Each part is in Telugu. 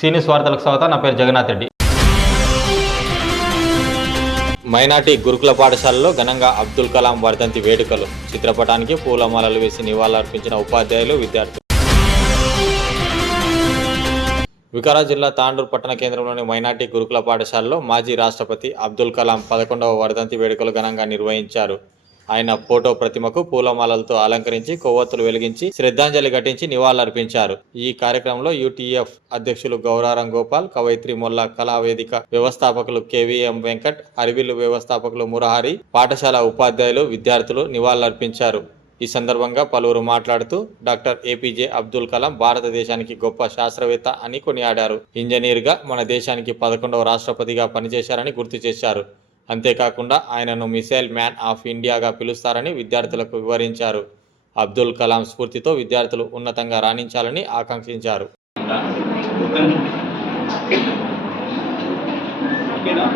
సీనియస్ వార్తలకు స్వాగతం. నా పేరు జగన్నాథ్ రెడ్డి. మైనార్టీ గురుకుల పాఠశాలలో ఘనంగా అబ్దుల్ కలాం వర్ధంతి వేడుకలు. చిత్రపటానికి పూలమాలలు వేసి నివాళులర్పించిన ఉపాధ్యాయులు విద్యార్థులు వికారాబాద్ జిల్లా తాండూరు పట్టణ కేంద్రంలోని మైనార్టీ గురుకుల పాఠశాలలో మాజీ రాష్ట్రపతి అబ్దుల్ కలాం పదకొండవ వర్ధంతి వేడుకలు ఘనంగా నిర్వహించారు. ఆయన ఫోటో ప్రతిమకు పూలమాలలతో అలంకరించి కొవ్వొత్తులు వెలిగించి శ్రద్ధాంజలి ఘటించి నివాళులర్పించారు. ఈ కార్యక్రమంలో యూటీఎఫ్ అధ్యక్షులు గౌరారం గోపాల్ కవయిత్రి మొల్ల కళావేదిక వ్యవస్థాపకులు కేవీఎం వెంకట్ అరివిల్లు వ్యవస్థాపకులు మురహరి పాఠశాల ఉపాధ్యాయులు విద్యార్థులు నివాళులర్పించారు. ఈ సందర్భంగా పలువురు మాట్లాడుతూ డాక్టర్ ఏపీజే అబ్దుల్ కలాం భారతదేశానికి గొప్ప శాస్త్రవేత్త అని కొనియాడారు. ఇంజనీర్గా మన దేశానికి పదకొండవ రాష్ట్రపతిగా పనిచేశారని గుర్తు చేశారు. అంతేకాకుండా ఆయనను మిసైల్ మ్యాన్ ఆఫ్ ఇండియాగా పిలుస్తారని విద్యార్థులకు వివరించారు. అబ్దుల్ కలాం స్ఫూర్తితో విద్యార్థులు ఉన్నతంగా రాణించాలని ఆకాంక్షించారు. ఓకేనా?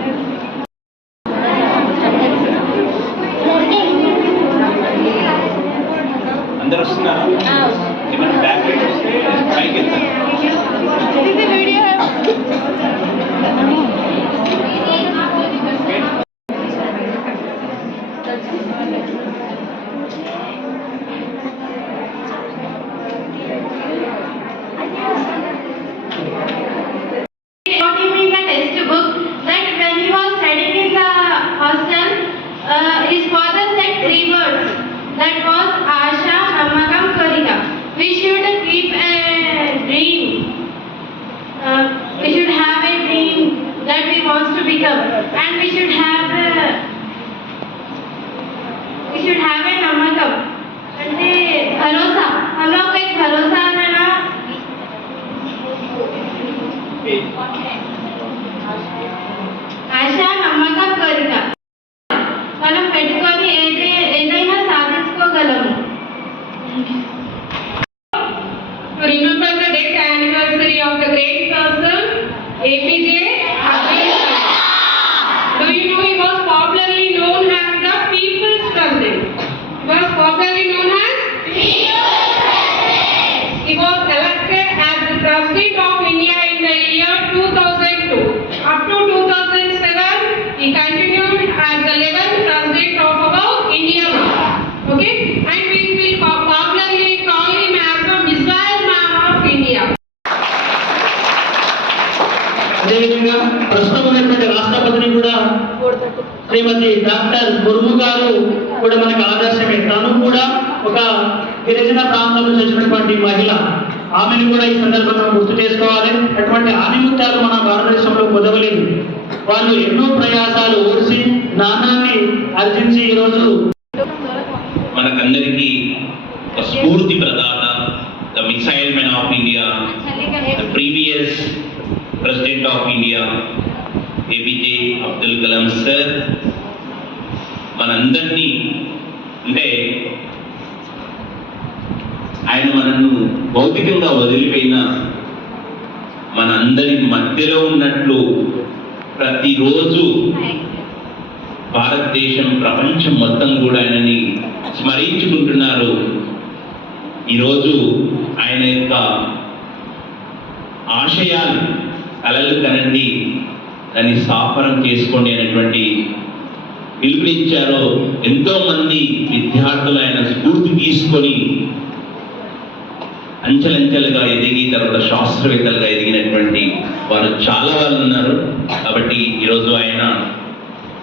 Okay. అదేవిధంగా ప్రస్తుతం ఉన్నటువంటి రాష్ట్రపతిని కూడా శ్రీమతి డాక్టర్ ముర్ము గారు కూడా మనకు ఆదర్శమే. తను కూడా ఒక గిరిజన ప్రాంతంలో చేసినటువంటి మహిళ. ఆమెను కూడా ఈ సందర్భంగా గుర్తు చేసుకోవాలి. అటువంటి ఆనిముత్యాలు మన భారతదేశంలో కుదవలేదు. వాళ్ళు ఎన్నో ప్రయాసాలు ఓడిసి జ్ఞానాన్ని అర్జించి ఈరోజు మనకందరికీ ఒక స్ఫూర్తి ప్రదాత the missile men of India the previous president of India APJ Abdul Kalam sir. మనందరినీ అంటే ఆయన మనను భౌతికంగా వదిలిపోయిన మనందరి మధ్యలో ఉన్నట్లు ప్రతిరోజు భారతదేశం ప్రపంచం మొత్తం కూడా ఆయనని స్మరించుకుంటున్నారు. ఈరోజు ఆయన యొక్క ఆశయాలు కలలు కనండి. దాన్ని సాఫరం చేసుకోండి అనేటువంటి పిలుపునిచ్చారో ఎంతో మంది విద్యార్థులు ఆయన స్ఫూర్తి తీసుకొని అంచెలంచెలుగా ఎదిగి తర్వాత శాస్త్రవేత్తలుగా ఎదిగినటువంటి వారు చాలా వాళ్ళు ఉన్నారు. కాబట్టి ఈరోజు ఆయన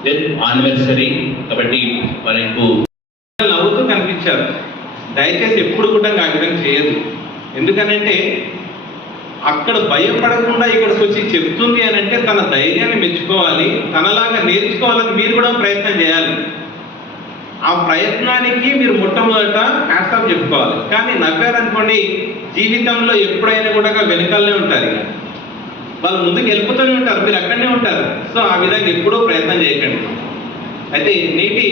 డెత్ ఆనివర్సరీ కాబట్టి మనకు ఇచ్చారు. దయచేసి ఎప్పుడు కూడా ఆ విధంగా చేయదు. ఎందుకనంటే అక్కడ భయపడకుండా ఇక్కడికి వచ్చి చెప్తుంది అని అంటే తన ధైర్యాన్ని మెచ్చుకోవాలి తనలాగా నేర్చుకోవాలని మీరు కూడా ప్రయత్నం చేయాలి. ఆ ప్రయత్నానికి మీరు మొట్టమొదట హ్యాట్సాప్ చెప్పుకోవాలి. కానీ నవ్వారనుకోండి జీవితంలో ఎప్పుడైనా కూడా వెనకాలనే ఉంటారు ఇక. వాళ్ళు ముందుకు వెళ్ళిపోతూనే ఉంటారు మీరు అక్కడనే ఉంటారు. సో ఆ విధంగా ఎప్పుడూ ప్రయత్నం చేయకండి. అయితే నేటి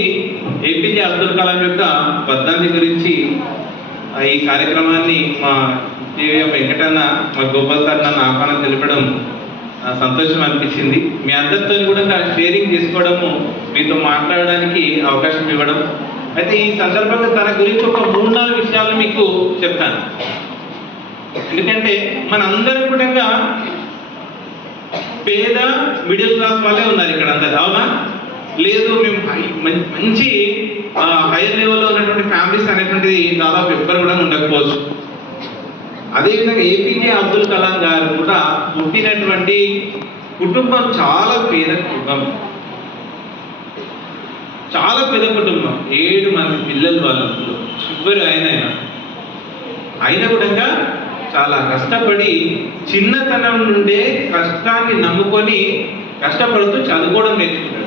ఏపీజే అబ్దుల్ కలాం యొక్క వర్ధంతి గురించి ఈ కార్యక్రమాన్ని మా టీవీఎం వెంకటన్న మా గోపాల్ సార్ నన్ను ఆహ్వానం తెలిపడం సంతోషం అనిపించింది. మీ అందరితో కూడా షేరింగ్ చేసుకోవడము మీతో మాట్లాడడానికి అవకాశం ఇవ్వడం. అయితే ఈ సందర్భంగా తన గురించి ఒక మూడు నాలుగు విషయాలు మీకు చెప్తాను. ఎందుకంటే మనందరం కూడా పేద మిడిల్ క్లాస్ వాళ్ళే ఉన్నారు ఇక్కడ అందరు. అవునా? లేదు మేము హై- మంచి హైయర్ లెవెల్లో ఉన్నటువంటి ఫ్యామిలీస్ అనేటువంటిది దాదాపు ఎవ్వరు కూడా ఉండకపోవచ్చు. అదేవిధంగా ఏపీజే అబ్దుల్ కలాం గారు కూడా పుట్టినటువంటి కుటుంబం చాలా పేద కుటుంబం. చాలా పెద్ద కుటుంబం. ఏడు మంది పిల్లలు వాళ్ళు చివరి ఆయన ఆయన. అయినా కూడా చాలా కష్టపడి చిన్నతనం నుండే కష్టాన్ని నమ్ముకొని కష్టపడుతూ చదువుకోవడం నేర్చుకున్నాడు.